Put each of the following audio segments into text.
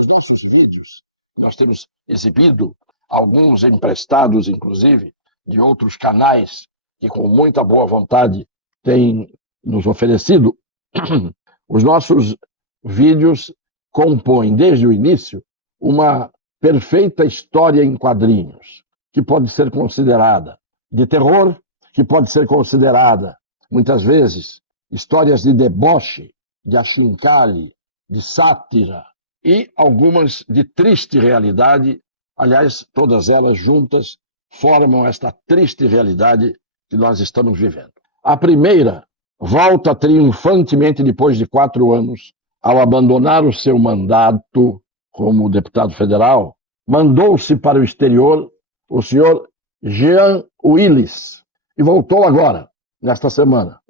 os nossos vídeos, nós temos exibido, alguns emprestados, inclusive, de outros canais que, com muita boa vontade, têm nos oferecido. Os nossos vídeos compõem, desde o início, uma perfeita história em quadrinhos, que pode ser considerada de terror, que pode ser considerada, muitas vezes, histórias de deboche, de achincalhe, de sátira, e algumas de triste realidade. Aliás, todas elas juntas formam esta triste realidade que nós estamos vivendo. A primeira volta triunfantemente depois de 4 anos, ao abandonar o seu mandato como deputado federal, mandou-se para o exterior o senhor Jean Willis, e voltou agora, nesta semana.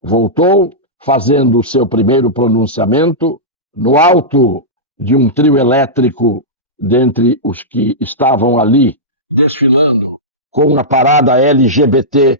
Voltou fazendo o seu primeiro pronunciamento no alto de um trio elétrico dentre os que estavam ali desfilando com a parada LGBTQIA+,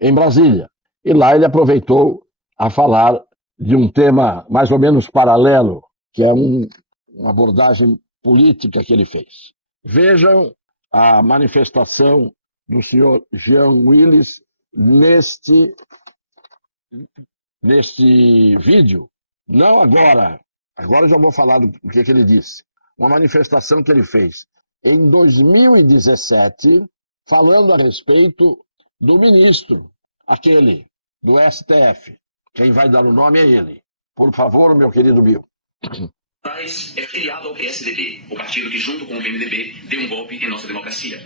em Brasília. E lá ele aproveitou a falar de um tema mais ou menos paralelo, que é uma abordagem política que ele fez. Vejam a manifestação do senhor Jean Willis neste vídeo. Não agora. Agora já vou falar do que ele disse. Uma manifestação que ele fez em 2017, falando a respeito do ministro, aquele do STF. Quem vai dar o nome é ele. Por favor, meu querido Bill. É filiado ao PSDB, o partido que, junto com o PMDB, deu um golpe em nossa democracia.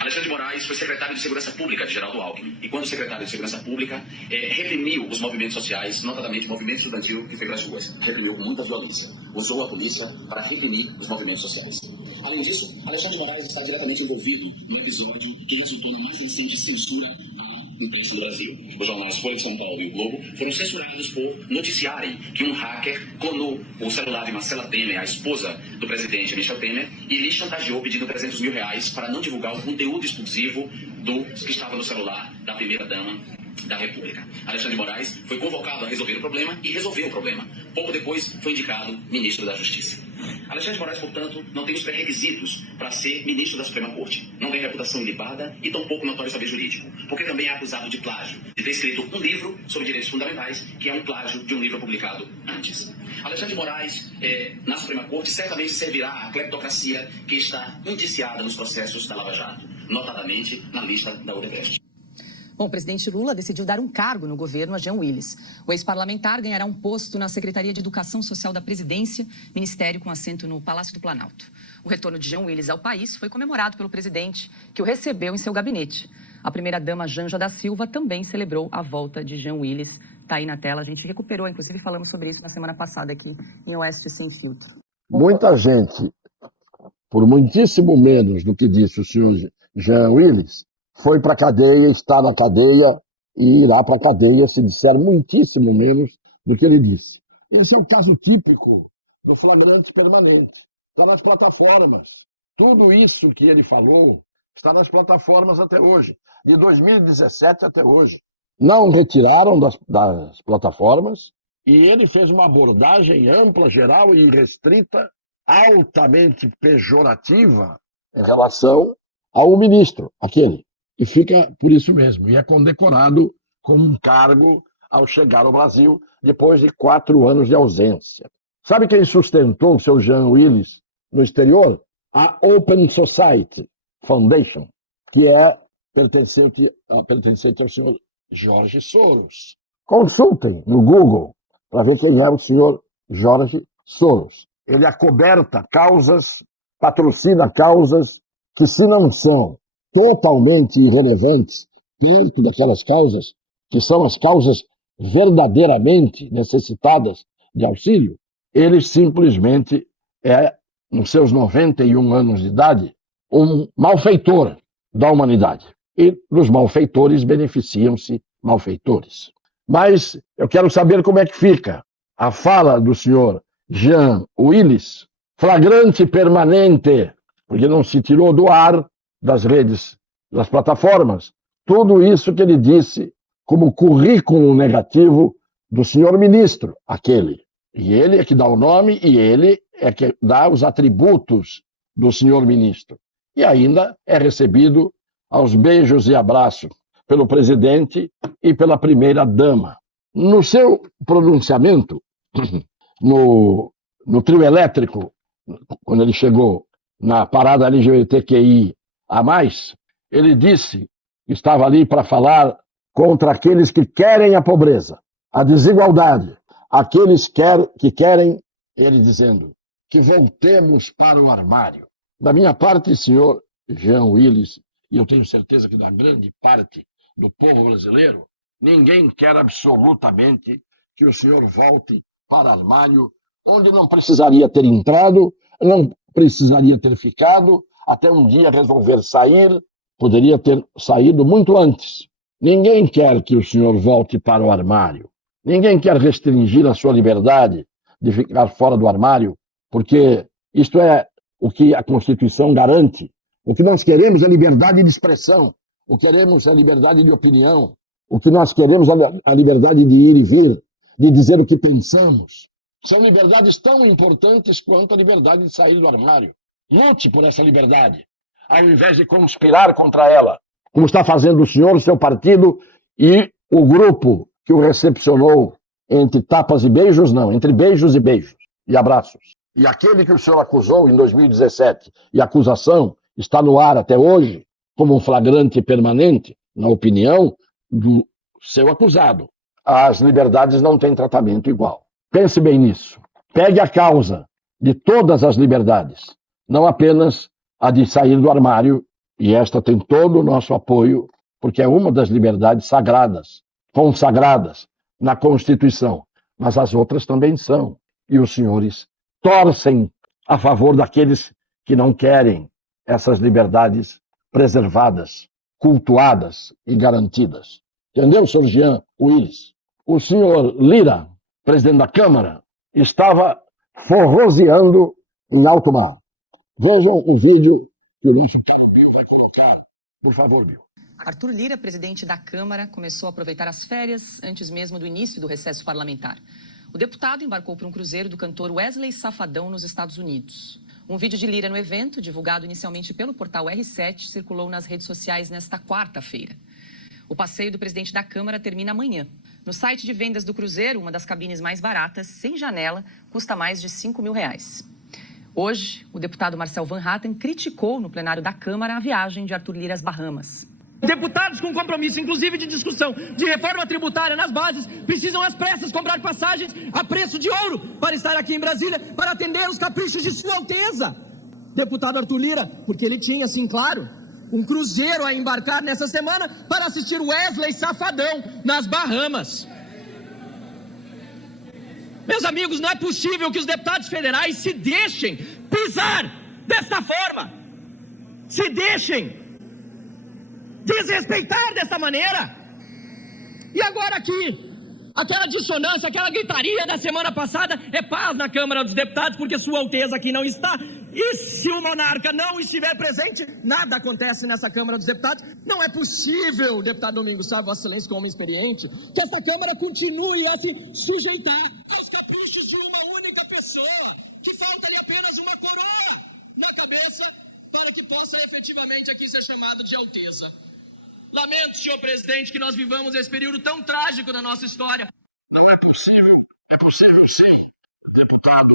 Alexandre de Moraes foi secretário de Segurança Pública de Geraldo Alckmin. E quando secretário de Segurança Pública, reprimiu os movimentos sociais, notadamente o movimento estudantil que foi para as ruas. Reprimiu com muita violência. Usou a polícia para reprimir os movimentos sociais. Além disso, Alexandre de Moraes está diretamente envolvido no episódio que resultou na mais recente censura à imprensa do Brasil. Os jornais Folha de São Paulo e o Globo foram censurados por noticiarem que um hacker clonou o celular de Marcela Temer, a esposa do presidente Michel Temer, e lhe chantageou pedindo R$300 mil para não divulgar o conteúdo exclusivo que estava no celular da primeira-dama da República. Alexandre de Moraes foi convocado a resolver o problema e resolveu o problema. Pouco depois foi indicado ministro da Justiça. Alexandre de Moraes, portanto, não tem os pré-requisitos para ser ministro da Suprema Corte. Não tem reputação ilibada e tampouco notório saber jurídico, porque também é acusado de plágio, de ter escrito um livro sobre direitos fundamentais, que é um plágio de um livro publicado antes. Alexandre de Moraes, na Suprema Corte, certamente servirá à cleptocracia que está indiciada nos processos da Lava Jato, notadamente na lista da Odebrecht. Bom, o presidente Lula decidiu dar um cargo no governo a Jean Willis. O ex-parlamentar ganhará um posto na Secretaria de Educação Social da Presidência, ministério com assento no Palácio do Planalto. O retorno de Jean Willis ao país foi comemorado pelo presidente, que o recebeu em seu gabinete. A primeira-dama Janja da Silva também celebrou a volta de Jean Willis. Está aí na tela, a gente recuperou, inclusive falamos sobre isso na semana passada aqui em Oeste Sem Filtro. Muita gente, por muitíssimo menos do que disse o senhor Jean Willis, foi para a cadeia, está na cadeia e irá para a cadeia se disser muitíssimo menos do que ele disse. Esse é o caso típico do flagrante permanente. Está nas plataformas. Tudo isso que ele falou está nas plataformas até hoje, de 2017 até hoje. Não retiraram das plataformas e ele fez uma abordagem ampla, geral e restrita, altamente pejorativa em relação ao ministro, aquele. E fica por isso mesmo, e é condecorado com um cargo ao chegar ao Brasil depois de 4 anos de ausência. Sabe quem sustentou o seu Jean Willis no exterior? A Open Society Foundation, que é pertencente ao senhor Jorge Soros. Consultem no Google para ver quem é o senhor Jorge Soros. Ele acoberta causas, patrocina causas que, se não são totalmente irrelevantes perto daquelas causas, que são as causas verdadeiramente necessitadas de auxílio, ele simplesmente é, nos seus 91 anos de idade, um malfeitor da humanidade. E dos malfeitores beneficiam-se malfeitores. Mas eu quero saber como é que fica a fala do senhor Jean Willis, flagrante permanente, porque não se tirou do ar das redes, das plataformas, tudo isso que ele disse como currículo negativo do senhor ministro, aquele. E ele é que dá o nome e ele é que dá os atributos do senhor ministro. E ainda é recebido aos beijos e abraços pelo presidente e pela primeira-dama. No seu pronunciamento, no trio elétrico, quando ele chegou na parada LGBTQI a mais, ele disse que estava ali para falar contra aqueles que querem a pobreza, a desigualdade, aqueles que querem, ele dizendo, que voltemos para o armário. Da minha parte, senhor Jean Willis, e eu tenho certeza que da grande parte do povo brasileiro, ninguém quer absolutamente que o senhor volte para o armário, onde não precisaria ter entrado, não precisaria ter ficado, até um dia resolver sair, poderia ter saído muito antes. Ninguém quer que o senhor volte para o armário. Ninguém quer restringir a sua liberdade de ficar fora do armário, porque isto é o que a Constituição garante. O que nós queremos é liberdade de expressão, o que queremos é liberdade de opinião, o que nós queremos é a liberdade de ir e vir, de dizer o que pensamos. São liberdades tão importantes quanto a liberdade de sair do armário. Lute por essa liberdade, ao invés de conspirar contra ela, como está fazendo o senhor, seu partido e o grupo que o recepcionou entre tapas e beijos, não, entre beijos e abraços. E aquele que o senhor acusou em 2017, e a acusação está no ar até hoje, como um flagrante permanente, na opinião do seu acusado. As liberdades não têm tratamento igual. Pense bem nisso. Pegue a causa de todas as liberdades, não apenas a de sair do armário, e esta tem todo o nosso apoio, porque é uma das liberdades sagradas, consagradas na Constituição, mas as outras também são. E os senhores torcem a favor daqueles que não querem essas liberdades preservadas, cultuadas e garantidas. Entendeu, senhor Jean Willis? O senhor Lira, presidente da Câmara, estava forroseando em alto mar. Vejam o vídeo que o nosso caro Bill vai colocar. Por favor, Bill. Arthur Lira, presidente da Câmara, começou a aproveitar as férias antes mesmo do início do recesso parlamentar. O deputado embarcou para um cruzeiro do cantor Wesley Safadão nos Estados Unidos. Um vídeo de Lira no evento, divulgado inicialmente pelo portal R7, circulou nas redes sociais nesta quarta-feira. O passeio do presidente da Câmara termina amanhã. No site de vendas do cruzeiro, uma das cabines mais baratas, sem janela, custa mais de R$5 mil. Hoje, o deputado Marcel Van Hatten criticou no plenário da Câmara a viagem de Arthur Lira às Bahamas. Deputados com compromisso, inclusive de discussão de reforma tributária nas bases, precisam às pressas comprar passagens a preço de ouro para estar aqui em Brasília, para atender os caprichos de Sua Alteza. Deputado Arthur Lira, porque ele tinha, assim, claro, um cruzeiro a embarcar nessa semana para assistir Wesley Safadão nas Bahamas. Meus amigos, não é possível que os deputados federais se deixem pisar desta forma, se deixem desrespeitar dessa maneira. E agora aqui, aquela dissonância, aquela gritaria da semana passada é paz na Câmara dos Deputados, porque Sua Alteza aqui não está. E se o monarca não estiver presente, nada acontece nessa Câmara dos Deputados. Não é possível, deputado Domingos Sá, Vossa Excelência, como experiente, que essa Câmara continue a se sujeitar aos caprichos de uma única pessoa, que falta-lhe apenas uma coroa na cabeça para que possa efetivamente aqui ser chamado de Alteza. Lamento, senhor presidente, que nós vivamos esse período tão trágico da nossa história. Não é possível sim, deputado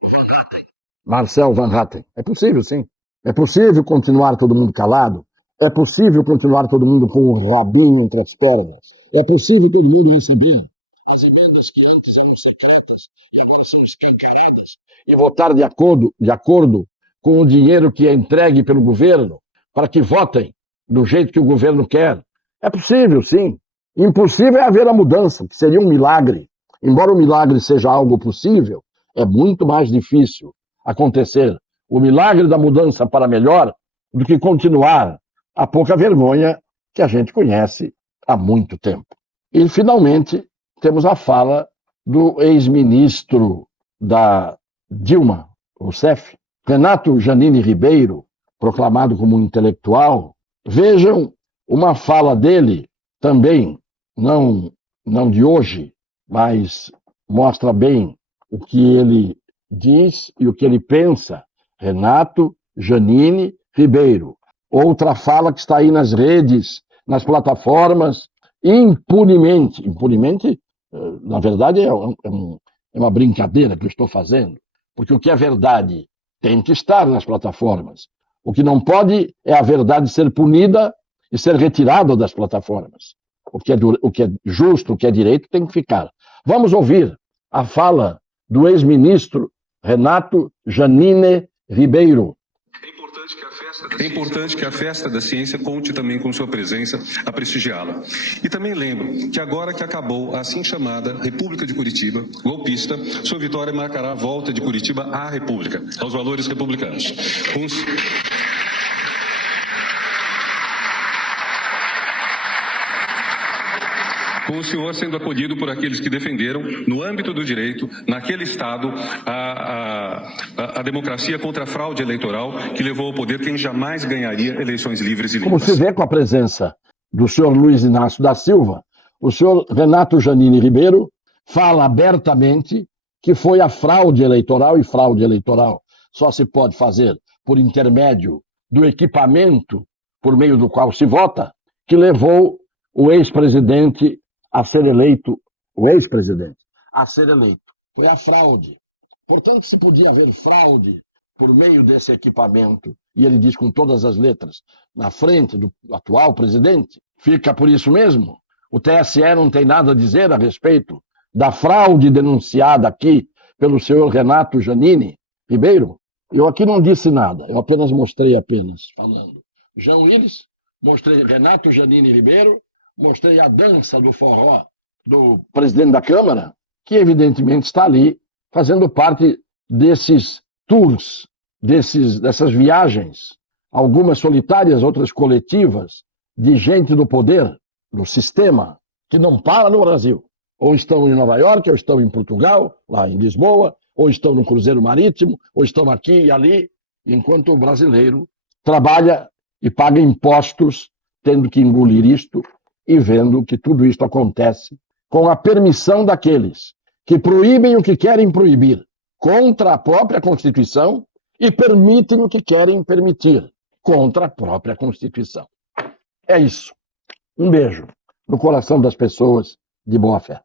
Van Hatten. Marcel Van Hatten, é possível sim. É possível continuar todo mundo calado, é possível continuar todo mundo com o rabinho entre as pernas, é possível todo mundo receber as emendas que antes eram secretas e agora são escancaradas, e votar de acordo com o dinheiro que é entregue pelo governo para que votem do jeito que o governo quer. É possível, sim. Impossível é haver a mudança, que seria um milagre. Embora o milagre seja algo possível, é muito mais difícil acontecer o milagre da mudança para melhor do que continuar a pouca vergonha que a gente conhece há muito tempo. E, finalmente, temos a fala do ex-ministro da Dilma Rousseff, Renato Janine Ribeiro, proclamado como um intelectual. Vejam uma fala dele também, não de hoje, mas mostra bem o que ele diz e o que ele pensa. Renato Janine Ribeiro. Outra fala que está aí nas redes, nas plataformas, impunemente. Impunemente, na verdade, é uma brincadeira que eu estou fazendo. Porque o que é verdade tem que estar nas plataformas. O que não pode é a verdade ser punida e ser retirada das plataformas. O que é justo, o que é direito, tem que ficar. Vamos ouvir a fala do ex-ministro Renato Janine Ribeiro. É importante que a Festa da Ciência conte também com sua presença a prestigiá-la. E também lembro que agora que acabou a assim chamada República de Curitiba, golpista, sua vitória marcará a volta de Curitiba à República, aos valores republicanos. Com o senhor sendo acolhido por aqueles que defenderam, no âmbito do direito, naquele Estado, a democracia contra a fraude eleitoral que levou ao poder quem jamais ganharia eleições livres e limpas. Como se vê com a presença do senhor Luiz Inácio da Silva, o senhor Renato Janine Ribeiro fala abertamente que foi a fraude eleitoral, e fraude eleitoral só se pode fazer por intermédio do equipamento por meio do qual se vota, que levou o ex-presidente a ser eleito, Foi a fraude. Portanto, se podia haver fraude por meio desse equipamento, e ele diz com todas as letras, na frente do atual presidente, fica por isso mesmo. O TSE não tem nada a dizer a respeito da fraude denunciada aqui pelo senhor Renato Janine Ribeiro. Eu aqui não disse nada, eu apenas mostrei falando. Jean Willis, mostrei Renato Janine Ribeiro, mostrei a dança do forró do presidente da Câmara, que evidentemente está ali fazendo parte desses tours, dessas viagens, algumas solitárias, outras coletivas, de gente do poder, do sistema, que não para no Brasil. Ou estão em Nova York, ou estão em Portugal, lá em Lisboa, ou estão no Cruzeiro Marítimo, ou estão aqui e ali, enquanto o brasileiro trabalha e paga impostos, tendo que engolir isto, e vendo que tudo isto acontece com a permissão daqueles que proíbem o que querem proibir contra a própria Constituição e permitem o que querem permitir contra a própria Constituição. É isso. Um beijo no coração das pessoas de boa fé.